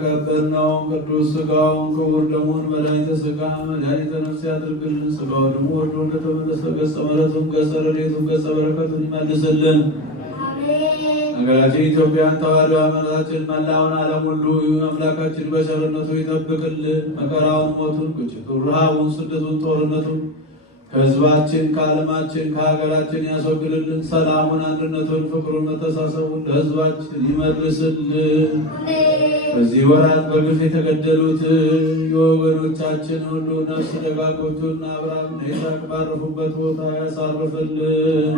ከበርናው ቅዱስ ሥጋውን ክቡር ደሙን መድኃኒተ ሥጋ መድኃኒተ ነፍስ ያድርግልን። ሥጋው ደግሞ ወዶ እንደተመለሰ ገጸ ምሕረቱን ገጸ ረድኤቱን ገጸ በረከቱን ይመልስልን። ሀገራችን ኢትዮጵያን ተዋሕዶ ሃይማኖታችን መላውን ዓለም ሁሉ አምላካችን በቸርነቱ ይጠብቅልን። መከራውን፣ ሞቱን፣ ቁጭቱን፣ ረሃቡን፣ ስደቱን፣ ጦርነቱን ከሕዝባችን ከዓለማችን ከሀገራችን ያስወግድልን። ሰላሙን፣ አንድነቱን፣ ፍቅሩን፣ መተሳሰቡን ለሕዝባችን ይመልስልን። በዚህ ወራት በግፍ የተገደሉት የወገኖቻችን ሁሉ ነፍስ ደጋጎቹና አብርሃም ይስሐቅ ባረፉበት ቦታ ያሳርፍልን።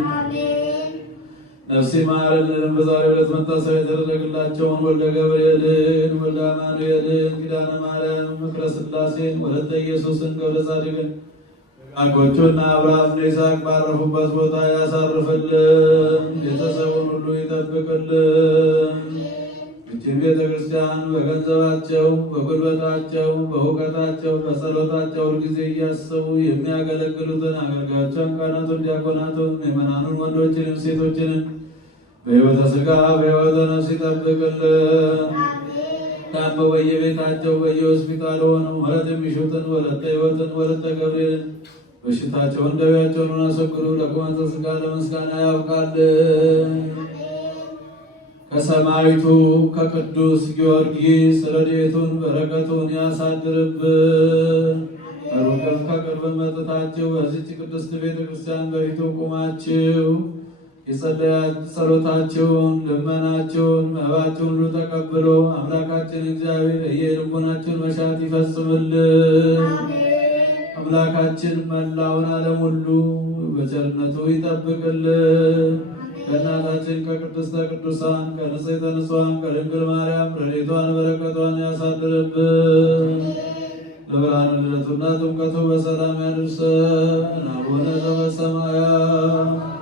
ነፍስ ይማርልን። በዛሬው ዕለት መታሰቢያ የተደረገላቸውን ወልደ ገብርኤልን፣ ወልደ አማኑኤልን፣ ኪዳነ ማርያም፣ ምክረ ሥላሴን፣ ወለተ ኢየሱስን፣ ገብረ ጻድቅን ደጋጎቹና አብርሃም ይስሐቅ ባረፉበት ቦታ ያሳርፍልን። ቤተሰቡን ሁሉ ይጠብቅልን። ይህችን ቤተ ክርስቲያን በገንዘባቸው፣ በጉልበታቸው፣ በእውቀታቸው፣ በጸሎታቸው ሁልጊዜ እያሰቡ የሚያገለግሉትን አገልጋዮቿን፣ ካህናቱን፣ ዲያቆናቱን፣ ምእመናኑን ወንዶችንም ሴቶችንም በሕይወተ ሥጋ በሕይወተ ነፍስ ይጠብቅልን። ታመው በየቤታቸው በየሆስፒታሉ ሆነው ምሕረት የሚሹትን ወለተ ሕይወትን ወለተ ገብርኤልን በሽታቸውን ደዌያቸውን አስወግዶ ለቁመተ ሥጋ ለምስጋና ያብቃልን። ከሰማዕቱ ከቅዱስ ጊዮርጊስ ረድኤቱን በረከቱን ያሳድርብን። ከሩቅም ከቅርብም መጥታችሁ በዚች ቅድስት ቤተ ክርስቲያን በፊቱ ቁማችሁ ጸሎታችሁን፣ ልመናችሁን፣ መባችሁን ሁሉ ተቀብሎ አምላካችን እግዚአብሔር የልቡናችሁን መሻት ይፈጽምልን። አምላካችን መላውን ዓለም ሁሉ በቸርነቱ ይጠብቅልን። ከእናታችን ከቅድስተ ቅዱሳን ከንጽሕተ ንጹሐን ከድንግል ማርያም ረድኤቷን በረከቷን ያሳድርብን። ለብርሃነ ልደቱና ጥምቀቱ በሰላም ያድርሰን። አቡነ ዘበሰማያት